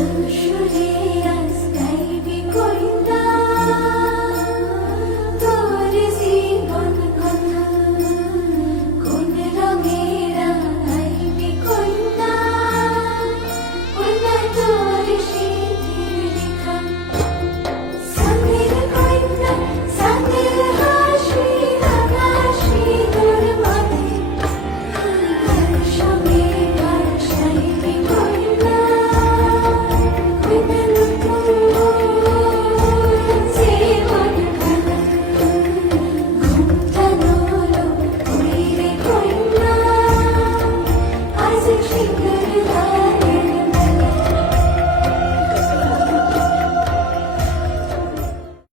Sushruti Thank you.